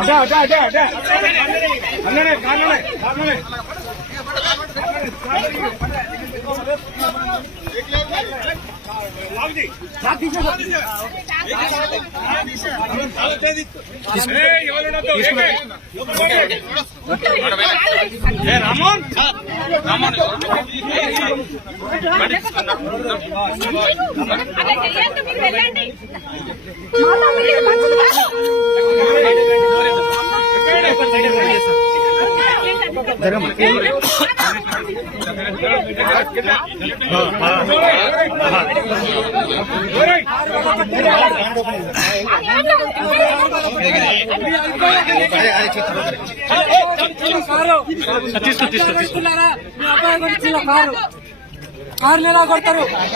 అదే అదే అదే అదే అన్ననే కారణమే కారణమే వెళ్ళండి తీసుకో తీసుకున్నారా మీ అబ్బాయి కూడా చిన్న కారు కారు మీద కొడతారు